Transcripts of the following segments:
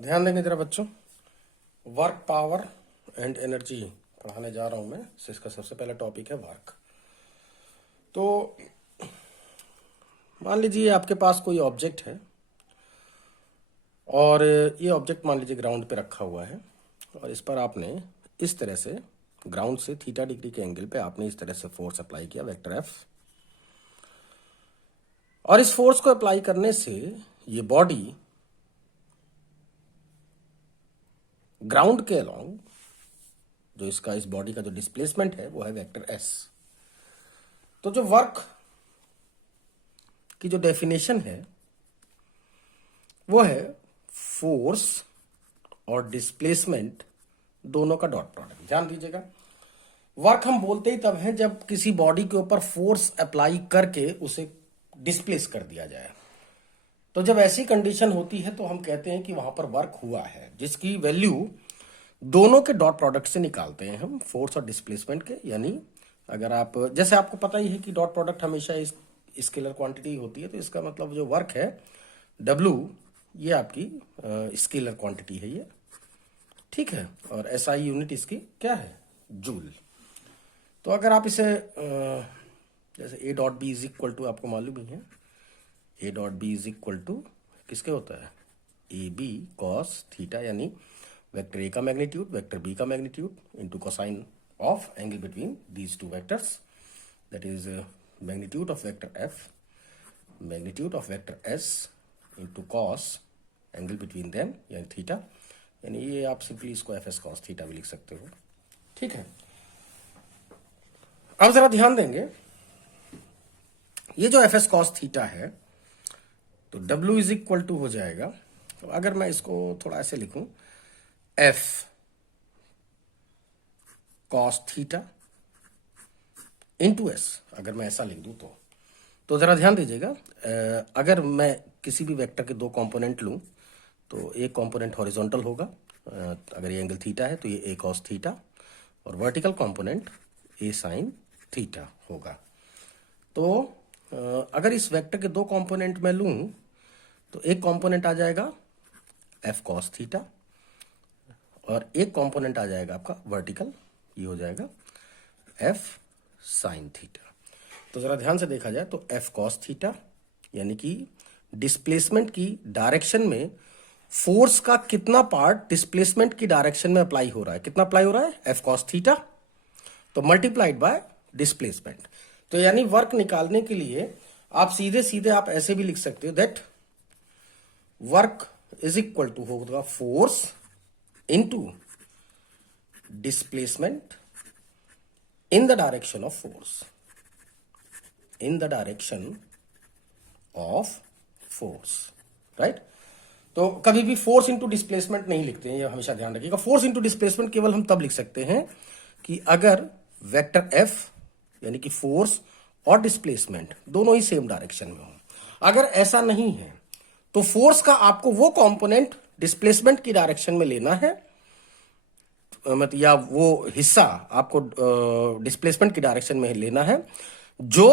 ध्यान देंगे जरा बच्चों, वर्क पावर एंड एनर्जी पढ़ाने जा रहा हूं मैं। इसका सबसे पहला टॉपिक है वर्क। तो मान लीजिए आपके पास कोई ऑब्जेक्ट है और ये ऑब्जेक्ट मान लीजिए ग्राउंड पे रखा हुआ है और इस पर आपने इस तरह से ग्राउंड से थीटा डिग्री के एंगल पे आपने इस तरह से फोर्स अप्लाई किया, वेक्टर एफ। और इस फोर्स को अप्लाई करने से ये बॉडी ग्राउंड के अलोंग जो इसका इस बॉडी का जो डिस्प्लेसमेंट है वो है वेक्टर एस। तो जो वर्क की जो डेफिनेशन है वो है फोर्स और डिस्प्लेसमेंट दोनों का डॉट प्रोडक्ट। ध्यान दीजिएगा, वर्क हम बोलते ही तब है जब किसी बॉडी के ऊपर फोर्स अप्लाई करके उसे डिस्प्लेस कर दिया जाए। तो जब ऐसी कंडीशन होती है तो हम कहते हैं कि वहां पर वर्क हुआ है, जिसकी वैल्यू दोनों के डॉट प्रोडक्ट से निकालते हैं हम, फोर्स और डिस्प्लेसमेंट के। यानी अगर आप, जैसे आपको पता ही है कि डॉट प्रोडक्ट हमेशा इस स्केलर क्वांटिटी होती है, तो इसका मतलब जो वर्क है W, ये आपकी स्केलर क्वांटिटी है ये, ठीक है। और SI यूनिट इसकी क्या है, जूल। तो अगर आप इसे जैसे A dot B is equal to, आपको मालूम ही है A dot B is equal to किसके होता है, AB कॉस थीटा, यानी वेक्टर A का मैग्नीट्यूड वेक्टर B का magnitude into cosine of angle between these two vectors, that is magnitude of vector F magnitude of vector S into cos angle between them यानी theta. यानी ये आप simply इसको FS cos theta भी लिख सकते हो, ठीक है। अब जरा ध्यान देंगे, ये जो FS कॉस थीटा है तो W इज इक्वल टू हो जाएगा, तो अगर मैं इसको थोड़ा ऐसे लिखूं, F cos theta into S, अगर मैं ऐसा लिख दूं तो जरा ध्यान दीजिएगा, अगर मैं किसी भी वेक्टर के दो कंपोनेंट लूं तो एक कंपोनेंट हॉरिजॉन्टल होगा, अगर ये एंगल थीटा है तो ये A कॉस थीटा, और vertical component A sine theta होगा। तो अगर इस वेक्टर के दो कंपोनेंट में लूं तो एक कंपोनेंट आ जाएगा F कॉस थीटा और एक कंपोनेंट आ जाएगा आपका वर्टिकल, ये हो जाएगा F साइन थीटा। तो जरा ध्यान से देखा जाए तो F कॉस थीटा यानी कि डिस्प्लेसमेंट की डायरेक्शन में फोर्स का कितना पार्ट डिस्प्लेसमेंट की डायरेक्शन में अप्लाई हो रहा है, कितना अप्लाई हो रहा है, F कॉस थीटा, तो मल्टीप्लाइड बाय डिस्प्लेसमेंट। तो यानी वर्क निकालने के लिए आप सीधे सीधे आप ऐसे भी लिख सकते हो, that work is equal to होगा force into displacement in the direction of force, in the direction of force, right. तो कभी भी फोर्स इंटू डिस्प्लेसमेंट नहीं लिखते हैं, ये हमेशा ध्यान रखिएगा। फोर्स इंटू डिस्प्लेसमेंट केवल हम तब लिख सकते हैं कि अगर वेक्टर F यानी कि फोर्स और डिस्प्लेसमेंट दोनों ही सेम डायरेक्शन में हो। अगर ऐसा नहीं है तो फोर्स का आपको वो कंपोनेंट डिस्प्लेसमेंट की डायरेक्शन में लेना है, मतलब या वो हिस्सा आपको डिस्प्लेसमेंट की डायरेक्शन में लेना है जो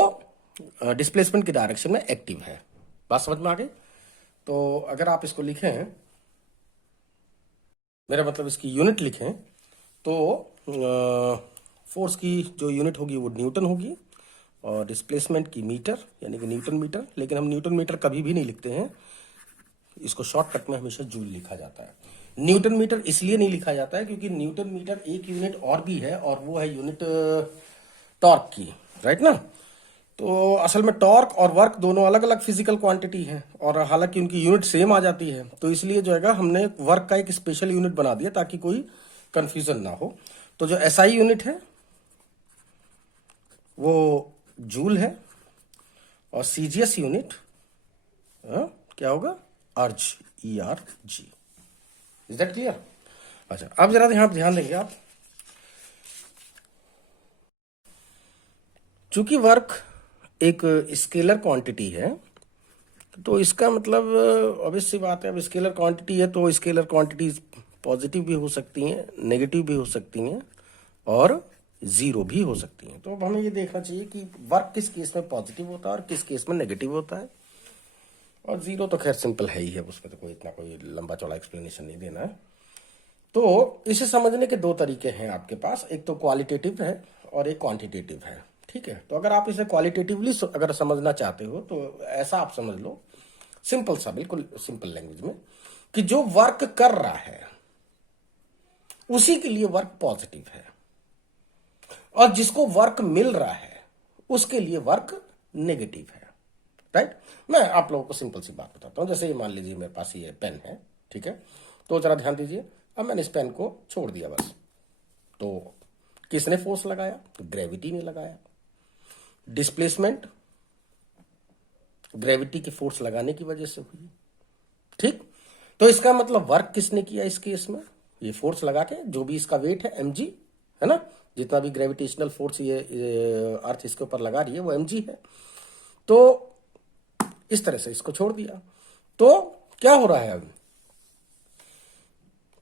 डिस्प्लेसमेंट की डायरेक्शन में एक्टिव है। बात समझ में आ गई। तो अगर आप इसको लिखें, मेरा मतलब इसकी यूनिट लिखें, तो फोर्स की जो यूनिट होगी वो न्यूटन होगी और डिस्प्लेसमेंट की मीटर यानी कि न्यूटन मीटर। लेकिन हम न्यूटन मीटर कभी भी नहीं लिखते हैं, इसको शॉर्टकट में हमेशा जूल लिखा जाता है। न्यूटन मीटर इसलिए नहीं लिखा जाता है क्योंकि न्यूटन मीटर एक यूनिट और भी है और वो है यूनिट टॉर्क की, राइट ना। तो असल में टॉर्क और वर्क दोनों अलग अलग फिजिकल क्वांटिटी है और हालांकि उनकी यूनिट सेम आ जाती है, तो इसलिए जो है हमने वर्क का एक स्पेशल यूनिट बना दिया ताकि कोई कंफ्यूजन ना हो। तो जो SI यूनिट है वो जूल है और CGS यूनिट क्या होगा, अर्ज, ERG। Is that clear? अच्छा, अब जरा यहां ध्यान देंगे आप, चूंकि वर्क एक स्केलर क्वांटिटी है तो इसका मतलब ऑब्वियस सी बात है, अब स्केलर क्वांटिटी है तो स्केलर क्वांटिटीज पॉजिटिव भी हो सकती हैं, नेगेटिव भी हो सकती हैं और जीरो भी हो सकती हैं। तो अब हमें ये देखना चाहिए कि वर्क किस केस में पॉजिटिव होता है और किस केस में नेगेटिव होता है। और जीरो तो खैर सिंपल है ही है, उसमें तो कोई इतना कोई लंबा चौड़ा एक्सप्लेनेशन नहीं देना है। तो इसे समझने के दो तरीके हैं आपके पास, एक तो क्वालिटेटिव है और एक क्वांटिटेटिव है। ठीक है, तो अगर आप इसे क्वालिटेटिवली अगर समझना चाहते हो तो ऐसा आप समझ लो, सिंपल सा, बिल्कुल सिंपल लैंग्वेज में, कि जो वर्क कर रहा है उसी के लिए वर्क पॉजिटिव है, और जिसको वर्क मिल रहा है उसके लिए वर्क नेगेटिव है। राइट? मैं आप लोगों को सिंपल सी बात बताता हूं। जैसे ये मान लीजिए मेरे पास ये पेन है, ठीक है, तो जरा ध्यान दीजिए, अब मैंने इस पेन को छोड़ दिया बस, तो किसने फोर्स लगाया? ग्रेविटी ने लगाया। डिस्प्लेसमेंट ग्रेविटी की फोर्स लगाने की वजह से हुई। ठीक, तो इसका मतलब वर्क किसने किया इस केस में? ये फोर्स लगा के, जो भी इसका वेट है mg, है ना, जितना भी ग्रेविटेशनल फोर्स ये अर्थ इसके ऊपर लगा रही है वो mg है। तो इस तरह से इसको छोड़ दिया, तो क्या हो रहा है? अब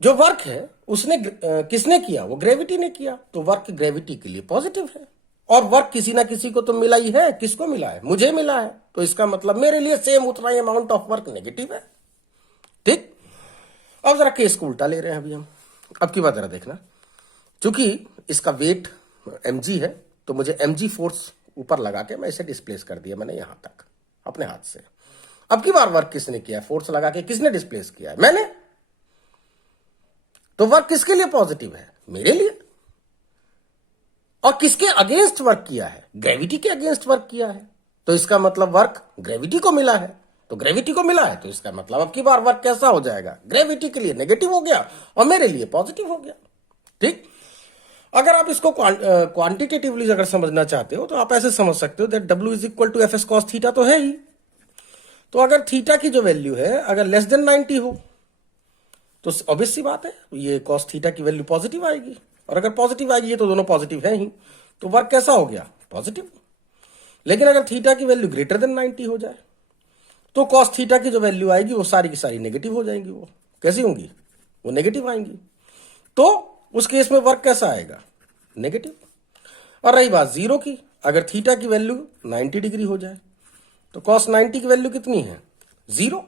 जो वर्क है उसने किसने किया? वो ग्रेविटी ने किया, तो वर्क ग्रेविटी के लिए पॉजिटिव है। और वर्क किसी ना किसी को तो मिला ही है। किसको मिला है? मुझे मिला है, तो इसका मतलब मेरे लिए सेम उतना ही अमाउंट ऑफ वर्क नेगेटिव है। ठीक, अब जरा केस को उल्टा ले रहे हैं अभी हम। अब की बात जरा देखना, क्योंकि इसका वेट mg है, तो मुझे mg फोर्स ऊपर लगा के मैं इसे डिस्प्लेस कर दिया मैंने यहां तक अपने हाथ से। अब की बार वर्क किसने किया? फोर्स लगा के किसने डिस्प्लेस किया है? मैंने। तो वर्क किसके लिए पॉजिटिव है? मेरे लिए। और किसके अगेंस्ट वर्क किया है? ग्रेविटी के अगेंस्ट वर्क किया है, तो इसका मतलब वर्क ग्रेविटी को मिला है। तो ग्रेविटी को मिला है, तो इसका मतलब अब की बार वर्क कैसा हो जाएगा? ग्रेविटी के लिए नेगेटिव हो गया और मेरे लिए पॉजिटिव हो गया। ठीक, अगर आप इसको क्वांटिटेटिवली अगर समझना चाहते हो तो आप ऐसे समझ सकते हो that W is equal to F S cos theta तो है ही। तो अगर थीटा की जो वैल्यू है अगर लेस देन 90 हो तो ऑब्वियस सी बात है ये कॉस थीटा की वैल्यू पॉजिटिव आएगी, और अगर पॉजिटिव आएगी, ये तो दोनों पॉजिटिव है ही, तो वर्क कैसा हो गया? पॉजिटिव। लेकिन अगर थीटा की वैल्यू ग्रेटर देन 90 हो जाए तो कॉस थीटा की जो वैल्यू आएगी वो सारी की सारी नेगेटिव हो जाएंगी। वो कैसी होंगी? वो नेगेटिव आएंगी। तो उस केस में वर्क कैसा आएगा? नेगेटिव। और रही बात जीरो की, अगर थीटा की वैल्यू 90 डिग्री हो जाए तो कॉस 90 की वैल्यू कितनी है? जीरो।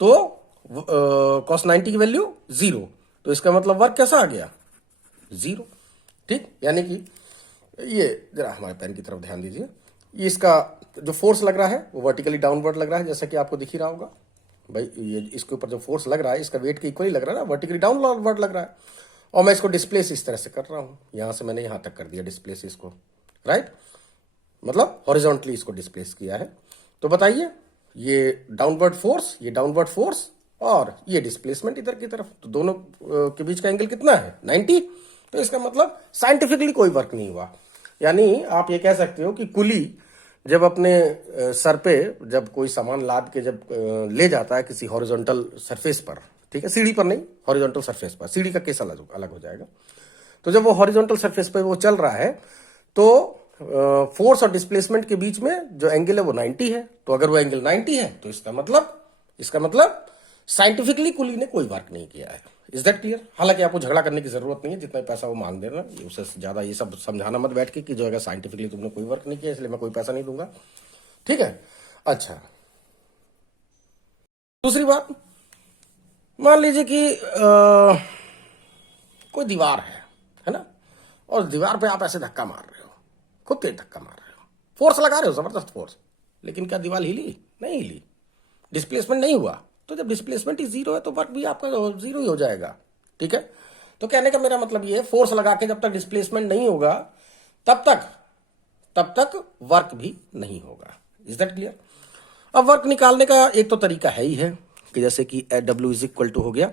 तो कॉस 90 की वैल्यू जीरो, तो इसका मतलब वर्क कैसा आ गया? जीरो। ठीक, यानी कि ये जरा हमारे पेन की तरफ ध्यान दीजिए, ये इसका जो फोर्स लग रहा है वो वर्टिकली डाउनवर्ड लग रहा है, जैसा कि आपको दिख ही रहा होगा भाई। ये इसके ऊपर जो फोर्स लग रहा है इसका वेट के इक्वली लग रहा है ना, वर्टिकली डाउनवर्ड लग रहा है। और मैं इसको डिस्प्लेस इस तरह से कर रहा हूं, यहां से मैंने यहां तक कर दिया डिस्प्लेस इसको, राइट, मतलब हॉरिजॉन्टली इसको डिस्प्लेस किया है। तो बताइए, ये डाउनवर्ड फोर्स, ये डाउनवर्ड फोर्स, और ये डिस्प्लेसमेंट इधर की तरफ, तो दोनों के बीच का एंगल कितना है? 90। तो इसका मतलब साइंटिफिकली कोई वर्क नहीं हुआ। यानी आप ये कह सकते हो कि कुली जब अपने सर पे जब कोई सामान लाद के जब ले जाता है किसी हॉरिजॉन्टल सरफेस पर, ठीक है, सीढ़ी पर नहीं, हॉरिजॉन्टल सरफेस पर, सीढ़ी का केस अलग अलग हो जाएगा। तो जब वो हॉरिजॉन्टल सरफेस पे वो चल रहा है तो फोर्स और डिस्प्लेसमेंट के बीच में जो एंगल है वो 90 है। तो अगर वो एंगल 90 है तो इसका मतलब साइंटिफिकली कुली ने कोई वर्क नहीं किया है। Is that clear? हालांकि आपको झगड़ा करने की जरूरत नहीं है, जितना पैसा वो मांग दे रहा है उससे ज्यादा ये सब समझाना मत बैठ के कि जो अगर साइंटिफिकली तुमने कोई वर्क नहीं किया इसलिए मैं कोई पैसा नहीं दूंगा। ठीक है, अच्छा, दूसरी बात, मान लीजिए कि कोई दीवार है ना, और दीवार पे आप ऐसे धक्का मार रहे हो, खूब तेज धक्का मार रहे हो, फोर्स लगा रहे हो, जबरदस्त फोर्स, लेकिन क्या दीवार हिली? नहीं हिली, डिस्प्लेसमेंट नहीं हुआ। तो जब डिस्प्लेसमेंट ही जीरो है तो वर्क भी आपका जीरो ही हो जाएगा। ठीक है, तो कहने का मेरा मतलब ये है, फोर्स लगा के जब तक डिस्प्लेसमेंट नहीं होगा तब तक वर्क भी नहीं होगा। Is that clear? अब वर्क निकालने का एक तो तरीका है ही है कि जैसे कि W इज इक्वल टू हो गया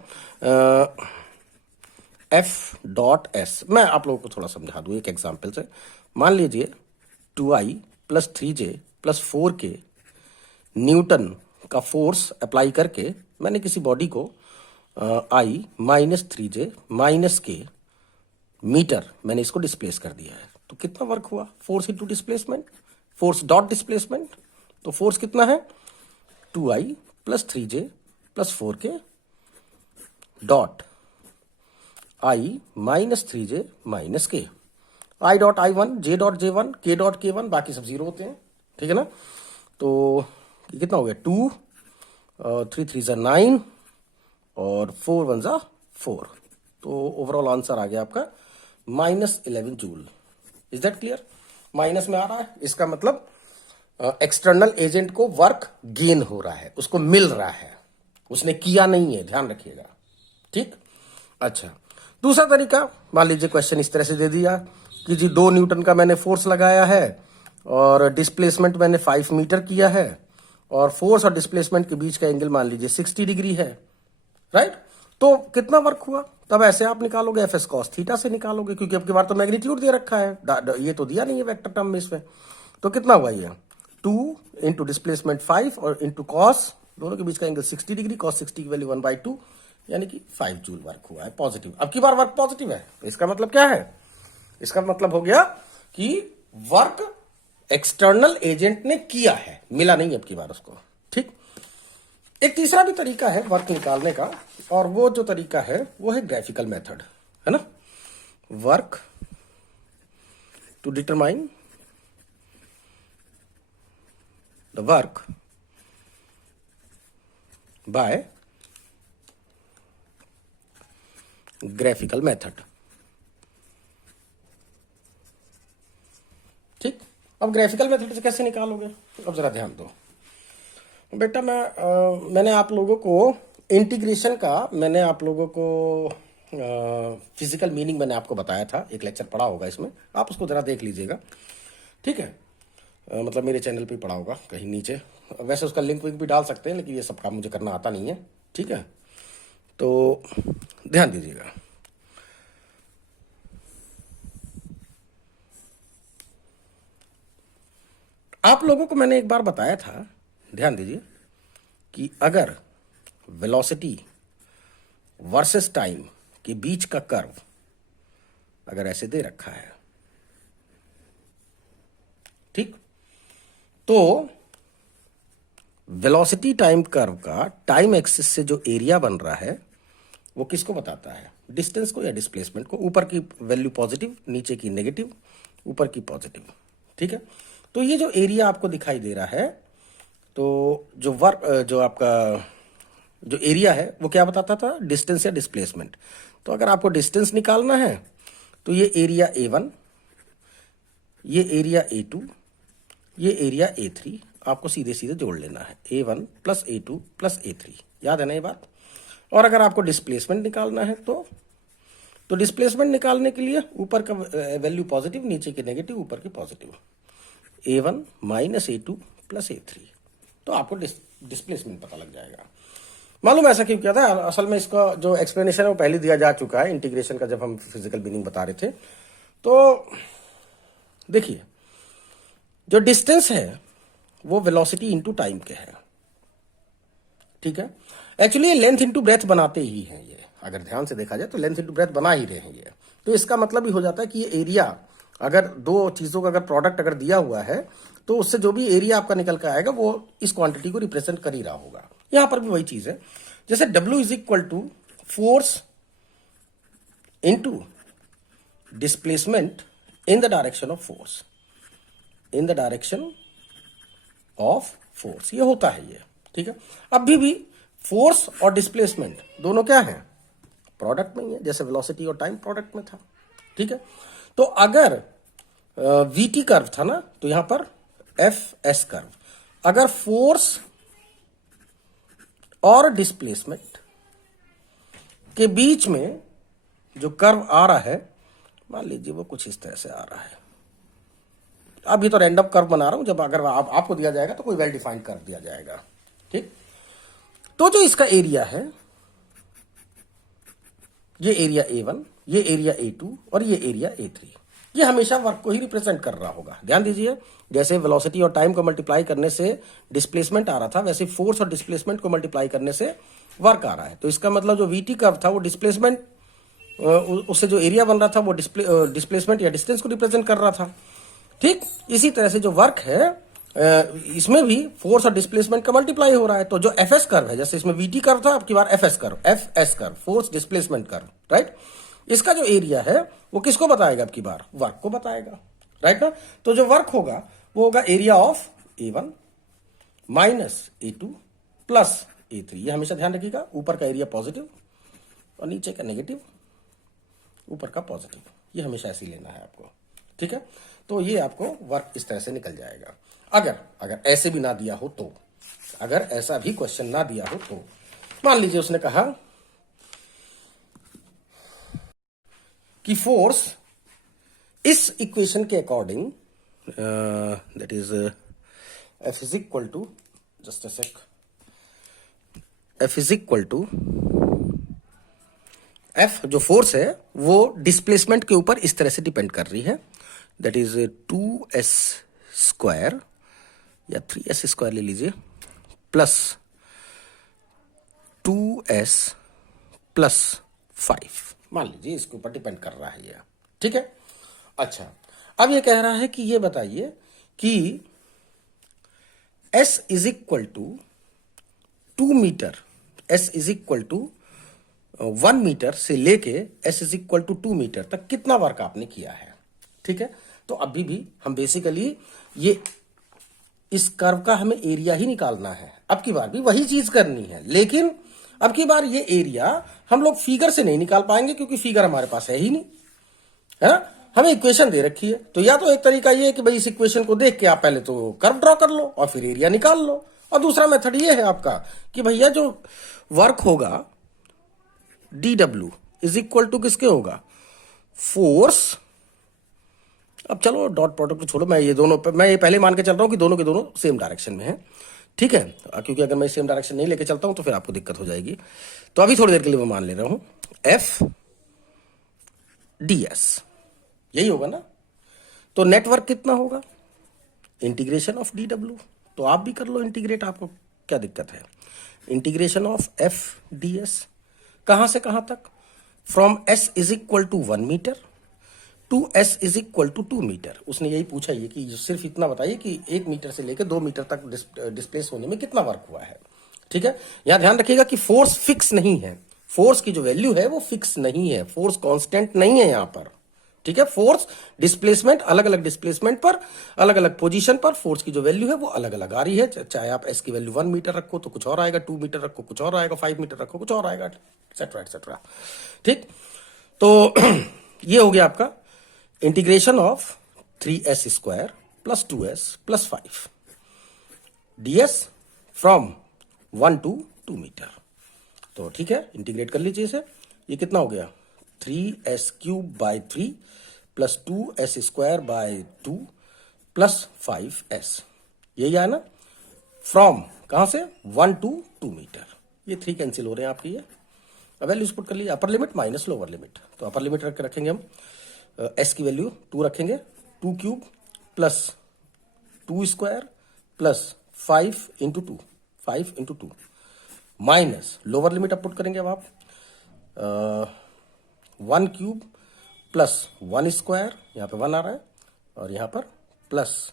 F.S। मैं आप लोगों को थोड़ा समझा दूं एक एग्जाम्पल से। मान लीजिए 2I plus 3J plus 4K newton का फोर्स अप्लाई करके मैंने किसी बॉडी को I minus 3J minus K metre मैंने इसको डिस्प्लेस कर दिया है। तो कितना वर्क हुआ? Force into displacement, force dot displacement. तो फोर्स कितना है? 2I plus 3J plus 4K dot I minus 3J minus K। I dot I1, J dot J1, K dot K1, बाकी सब जीरो होते हैं। ठीक है ना? तो ये कितना हो गया 2, 3 3 ज़ा 9 और 4 1 ज़ा 4। तो ओवरऑल आंसर आ गया आपका -11 joule. Is that clear? Minus में आ रहा है, इसका मतलब एक्सटर्नल एजेंट को वर्क गेन हो रहा है, उसको मिल रहा है, उसने किया नहीं है, ध्यान रखिएगा। ठीक, अच्छा दूसरा तरीका, मान लीजिए क्वेश्चन इस तरह से दे दिया कि जी 2 न्यूटन का मैंने फोर्स लगाया है और डिस्प्लेसमेंट मैंने 5 मीटर किया है और फोर्स और डिस्प्लेसमेंट के बीच का एंगल मान लीजिए 60 डिग्री है, राइट? तो कितना वर्क हुआ? तब ऐसे आप निकालोगे, एफ एस कॉस थीटा से निकालोगे, क्योंकि अब की बार तो मैग्नीट्यूड दे रखा है, ये तो दिया नहीं है वेक्टर टर्म में इसमें। तो कितना हुआ ये 2 इंटू डिस्प्लेसमेंट 5 और इंटू कॉस, दोनों के बीच का एंगल 60 डिग्री, कॉस 60 की वैल्यू 1/2 यानी कि 5 जूल वर्क हुआ है पॉजिटिव। अब की बार वर्क पॉजिटिव है, तो इसका मतलब क्या है? इसका मतलब हो गया कि वर्क एक्सटर्नल एजेंट ने किया है, मिला नहीं अब की बार उसको। ठीक, एक तीसरा भी तरीका है वर्क निकालने का, और वो जो तरीका है वो है ग्राफिकल मेथड, है ना? Work to determine the work by graphical method. ठीक, अब ग्राफिकल मेथड से कैसे निकालोगे? अब जरा ध्यान दो बेटा। मैंने आप लोगों को इंटीग्रेशन का, मैंने आप लोगों को फिजिकल मीनिंग मैंने आपको बताया था, एक लेक्चर पढ़ा होगा इसमें, आप उसको जरा देख लीजिएगा। ठीक है, मतलब मेरे चैनल पे पढ़ा होगा कहीं नीचे, वैसे उसका लिंक विंक भी डाल सकते हैं, लेकिन ये सब काम मुझे करना आता नहीं है। ठीक है, तो ध्यान दीजिएगा। आप लोगों को मैंने एक बार बताया था, ध्यान दीजिए, कि अगर वेलोसिटी वर्सेस टाइम के बीच का कर्व अगर ऐसे दे रखा है, ठीक, तो वेलोसिटी टाइम कर्व का टाइम एक्सिस से जो एरिया बन रहा है वो किसको बताता है? डिस्टेंस को या डिस्प्लेसमेंट को। ऊपर की वैल्यू पॉजिटिव, नीचे की नेगेटिव, ऊपर की पॉजिटिव। ठीक है, तो ये जो एरिया आपको दिखाई दे रहा है, तो जो आपका जो एरिया है वो क्या बताता था? डिस्टेंस या डिस्प्लेसमेंट। तो अगर आपको डिस्टेंस निकालना है तो ये एरिया A1, ये एरिया A2, ये एरिया A3 आपको सीधे सीधे जोड़ लेना है, A1 plus A2 plus A3। याद है ना ये बात? और अगर आपको डिस्प्लेसमेंट निकालना है तो डिस्प्लेसमेंट निकालने के लिए ऊपर का वैल्यू पॉजिटिव, नीचे की नेगेटिव, ऊपर की positive, A1 minus A2 plus A3, तो आपको डिस्प्लेसमेंट पता लग जाएगा। मालूम ऐसा क्यों किया था? असल में इसका जो एक्सप्लेनेशन है वो पहले दिया जा चुका है इंटीग्रेशन का, जब हम फिजिकल मीनिंग बता रहे थे। तो देखिए, जो डिस्टेंस है वो वेलोसिटी इंटू टाइम के है। ठीक है, एक्चुअली ये लेंथ इंटू ब्रेथ बनाते ही हैं ये, अगर ध्यान से देखा जाए तो लेंथ इंटू ब्रेथ बना ही रहे हैं ये। तो इसका मतलब ही हो जाता है कि ये एरिया, अगर दो चीजों का अगर प्रोडक्ट अगर दिया हुआ है तो उससे जो भी एरिया आपका निकल कर आएगा वो इस क्वांटिटी को रिप्रेजेंट कर ही रहा होगा। यहां पर भी वही चीज है, जैसे W is equal to force into displacement in the direction of force, in the direction of force, ये होता है ये। ठीक है, अभी भी फोर्स और डिस्प्लेसमेंट दोनों क्या है? प्रोडक्ट में ही है, जैसे वेलोसिटी और टाइम प्रोडक्ट में था। ठीक है, तो अगर VT कर्व था ना, तो यहां पर FS कर्व, अगर फोर्स और डिस्प्लेसमेंट के बीच में जो कर्व आ रहा है, मान लीजिए वो कुछ इस तरह से आ रहा है। अभी तो रैंडम कर्व बना रहा हूं, जब अगर आपको दिया जाएगा तो कोई वेल डिफाइंड कर्व दिया जाएगा। ठीक, तो जो इसका एरिया है, ये एरिया A1, ये एरिया A2 और ये एरिया A3, ये हमेशा वर्क को ही रिप्रेजेंट कर रहा होगा। ध्यान दीजिए, जैसे वेलोसिटी और टाइम को मल्टीप्लाई करने से डिस्प्लेसमेंट आ रहा था, वैसे फोर्स और डिस्प्लेसमेंट को मल्टीप्लाई करने से वर्क आ रहा है। तो इसका मतलब जो VT कर्व था वो डिस्प्लेसमेंट, उससे जो एरिया बन रहा था वो डिस्प्लेसमेंट या डिस्टेंस को रिप्रेजेंट कर रहा था। ठीक, इसी तरह से जो वर्क है इसमें भी फोर्स और डिस्प्लेसमेंट का मल्टीप्लाई हो रहा है। तो जो FS कर्व है, जैसे इसमें VT कर्व था, अब की बार FS curve, force displacement curve, right, इसका जो एरिया है वो किसको बताएगा? अब की बार वर्क को बताएगा, राइट ना? तो जो वर्क होगा वो होगा area of A1 minus A2 plus A3। ये हमेशा ध्यान रखिएगा, ऊपर का एरिया पॉजिटिव और नीचे का नेगेटिव, ऊपर का पॉजिटिव, ये हमेशा ऐसे ही लेना है आपको। ठीक है, तो ये आपको वर्क इस तरह से निकल जाएगा। अगर ऐसे भी ना दिया हो तो, अगर ऐसा भी क्वेश्चन ना दिया हो तो, मान लीजिए उसने कहा कि फोर्स इस इक्वेशन के according, that is F is equal to, just a sec, F is equal to, F जो फोर्स है वो डिस्प्लेसमेंट के ऊपर इस तरह से डिपेंड कर रही है, दैट इज 2s स्क्वायर या 3s स्क्वायर ले लीजिए, प्लस 2s प्लस 5, मान लीजिए इसके ऊपर डिपेंड कर रहा है ये। ठीक है, अच्छा, अब ये कह रहा है कि ये बताइए कि s is equal to 2 metre, s is equal to 1 metre से लेके s is equal to 2 metre तक कितना वर्क आपने किया है। ठीक है, तो अभी भी हम बेसिकली ये इस कर्व का हमें एरिया ही निकालना है, अब की बार भी वही चीज करनी है, लेकिन अब की बार ये एरिया हम लोग फिगर से नहीं निकाल पाएंगे क्योंकि फिगर हमारे पास है ही नहीं, है ना। हमें इक्वेशन दे रखी है, तो या तो एक तरीका ये है कि भाई इस इक्वेशन को देख के आप पहले तो कर्व ड्रॉ कर लो और फिर एरिया निकाल लो, और दूसरा मेथड ये है आपका कि भैया जो वर्क होगा DW इज इक्वल टू किसके होगा, फोर्स, अब चलो डॉट प्रोडक्ट छोड़ो, मैं ये पहले मान के चल रहा हूं कि दोनों के दोनों सेम डायरेक्शन में है। ठीक है, क्योंकि अगर मैं सेम डायरेक्शन नहीं लेके चलता हूं तो फिर आपको दिक्कत हो जाएगी, तो अभी थोड़ी देर के लिए मैं मान ले रहा हूं F DS, यही होगा ना। तो नेटवर्क कितना होगा, इंटीग्रेशन ऑफ DW, तो आप भी कर लो इंटीग्रेट, आपको क्या दिक्कत है। इंटीग्रेशन ऑफ F DS कहां से कहां तक, from S is equal to 1 metre to S is equal to 2 metre. उसने यही पूछा ये कि सिर्फ इतना बताइए कि 1 मीटर से लेकर 2 मीटर तक डिस्प्लेस होने में कितना वर्क हुआ है। ठीक है, यहां ध्यान रखिएगा कि फोर्स फिक्स नहीं है, फोर्स की जो वैल्यू है वो फिक्स नहीं है, फोर्स कांस्टेंट नहीं है यहां पर। ठीक है, फोर्स डिस्प्लेसमेंट, अलग अलग डिस्प्लेसमेंट पर, अलग अलग पोजीशन पर फोर्स की जो वैल्यू है वो अलग अलग आ रही है, चाहे आप S की वैल्यू 1 मीटर रखो तो कुछ और आएगा, 2 मीटर रखो कुछ और आएगा, 5 मीटर रखो कुछ और आएगा, एक्सेट्रा एक्सेट्रा। ठीक, तो ये हो गया आपका integration of 3s square plus 2s plus 5 ds from 1 to 2 metre. तो ठीक है, इंटीग्रेट कर लीजिए इसे, ये कितना हो गया 3s cube by 3 plus 2s square by 2 plus 5s, यही आया ना, फ्रॉम कहां से 1 टू 2 मीटर। ये 3 कैंसिल हो रहे हैं आपके, ये अब वैल्यूज पुट कर लीजिए, upper limit minus lower limit, तो अपर लिमिट रखेंगे हम S की वैल्यू 2 रखेंगे, 2 cube plus 2 square plus 5 into 2, 5 into 2 minus lower limit put करेंगे अब आप 1 क्यूब प्लस 1 स्क्वायर, यहां पे 1 आ रहा है, और यहां पर प्लस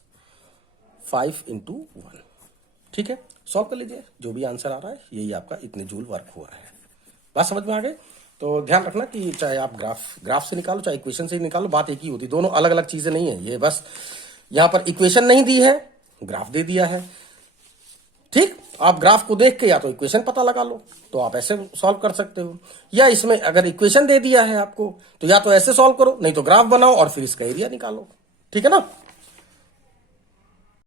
5 इंटू 1। ठीक है, सॉल्व कर लीजिए, जो भी आंसर आ रहा है यही आपका इतने जूल वर्क हुआ है। बात समझ में आ गई। तो ध्यान रखना कि चाहे आप ग्राफ से निकालो चाहे इक्वेशन से निकालो, बात एक ही होती, दोनों अलग अलग चीजें नहीं है। ये बस यहां पर इक्वेशन नहीं दी है, ग्राफ दे दिया है। ठीक, आप ग्राफ को देख के या तो इक्वेशन पता लगा लो, तो आप ऐसे सॉल्व कर सकते हो, या इसमें अगर इक्वेशन दे दिया है आपको तो या तो ऐसे सॉल्व करो, नहीं तो ग्राफ बनाओ और फिर इसका एरिया निकालो। ठीक है ना।